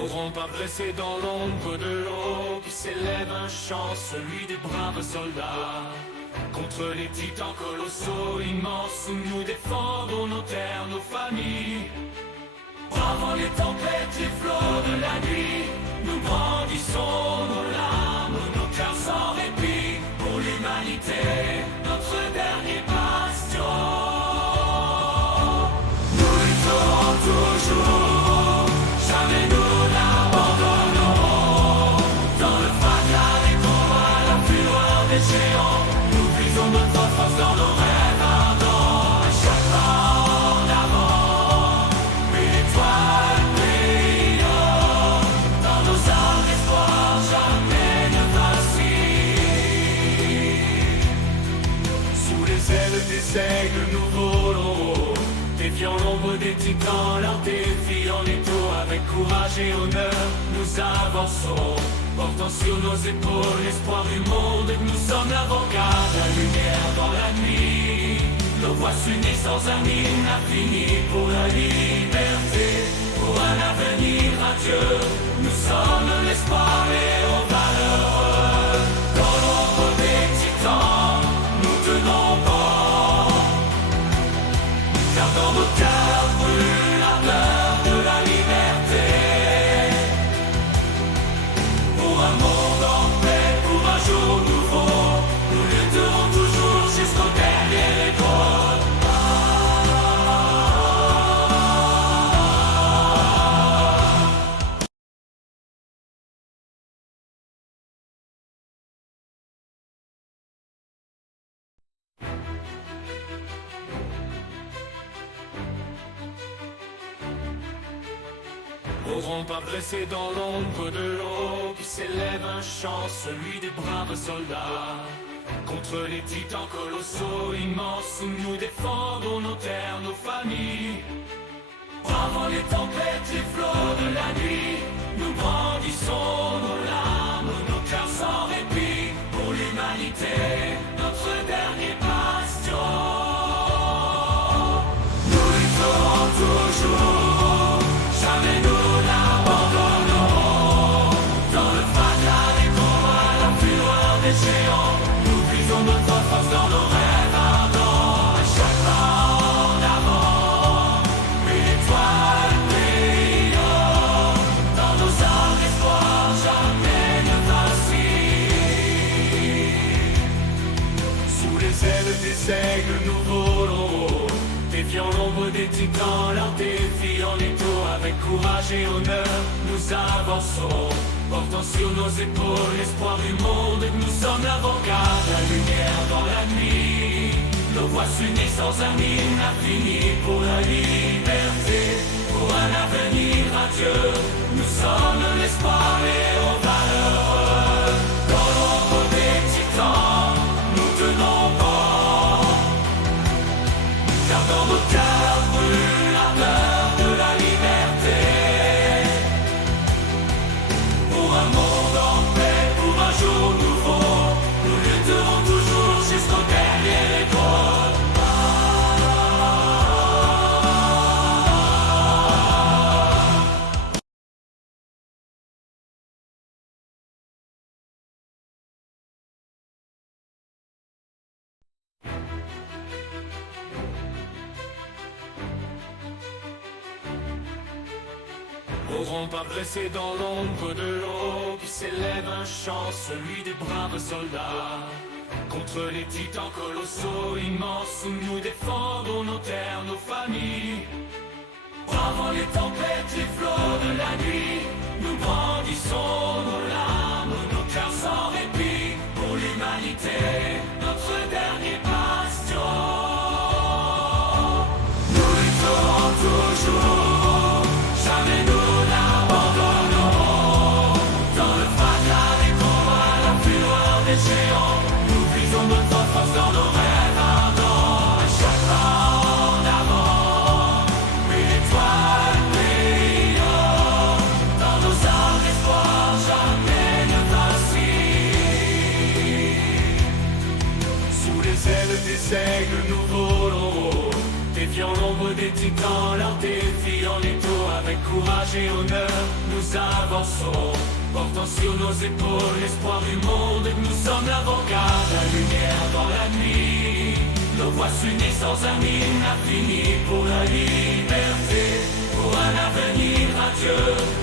N'auront pas blessé dans l'ombre de l'eau, qui s'élève un chant, celui des braves soldats. Contre les titans colossaux, immenses, où nous défendons nos terres, nos familles. Bravant les tempêtes, les flots de la nuit, nous brandissons nos larmes, nos cœurs sans répit, pour l'humanité, notre dernier bastion. Nous lutterons toujours, jamais nous n'abandonnerons. Dans le fracas des combats, la fureur des géants, nous puisons notre force dans nos rêves ardents. À chaque pas en avant, une étoile brillant. Dans nos âmes d'espoir, jamais ne vacille. Sous les ailes des aigles, nous volons, défiant l'ombre des titans, leur défi en étau. Avec courage et honneur, nous avançons, portant sur nos épaules l'espoir du monde. Nous sommes l'avant-garde, la lumière dans la nuit. Nos voix s'unissent sans un hymne infini pour la liberté, pour un avenir radieux. Nous sommes l'espoir et aux valeureux. Dans l'ombre des titans, nous tenons bon, car dans nos cœurs brûle l'ardeur de la liberté. Pour un monde en paix, pour un jour nouveau, nous lutterons toujours jusqu'au dernier écho. N'auront pas blessé dans l'ombre de l'eau, qui s'élève un chant, celui des braves soldats. Contre les titans colossaux, immenses, où nous défendons nos terres, nos familles. Bravant les tempêtes, les flots de la nuit, nous brandissons nos larmes, nos cœurs sans répit, pour l'humanité, notre dernier bastion. Nous lutterons toujours, jamais nous n'abandonnerons. Dans le fracas des combats, la fureur des géants, nous puisons notre force dans nos rêves ardents. À chaque pas en avant, une étoile brillant. Dans nos âmes d'espoir, jamais ne vacille. Sous les ailes des aigles, nous volons, défiant l'ombre des titans, leur défi en étau. Avec courage et honneur, nous avançons, portant sur nos épaules l'espoir du monde. Nous sommes l'avant-garde, la lumière dans la nuit. Nos voix s'unissent sans un hymne infini pour la liberté, pour un avenir radieux. Nous sommes l'espoir et aux valeureux. Dans l'ombre des titans, nous tenons bon, car dans nos cœurs brûle l'ardeur de la liberté. Pour un monde en paix, pour un jour nouveau, nous lutterons toujours jusqu'au dernier écho. N'auront pas blessé dans l'ombre de l'eau, qui s'élève un chant, celui des braves soldats. Contre les titans colossaux, immenses, où nous défendons nos terres, nos familles. Bravant les tempêtes, les flots de la nuit, nous brandissons nos larmes, nos cœurs sans répit, pour l'humanité, notre dernier bastion. Nous lutterons toujours, jamais nous n'abandonnerons. Dans le fracas des combats, la fureur des géants, nous puisons notre force dans nos rêves ardents. À chaque pas en avant, une étoile brillant. Dans nos âmes d'espoir, jamais ne vacille. Sous les ailes des aigles, nous volons, Défiant l'ombre des titans, leurs défis en étau. Avec courage et honneur, nous avançons, portant sur nos épaules l'espoir du monde. Nous sommes l'avant-garde, la lumière dans la nuit. Nos voix s'unissent sans un hymne infini pour la liberté, pour un avenir radieux.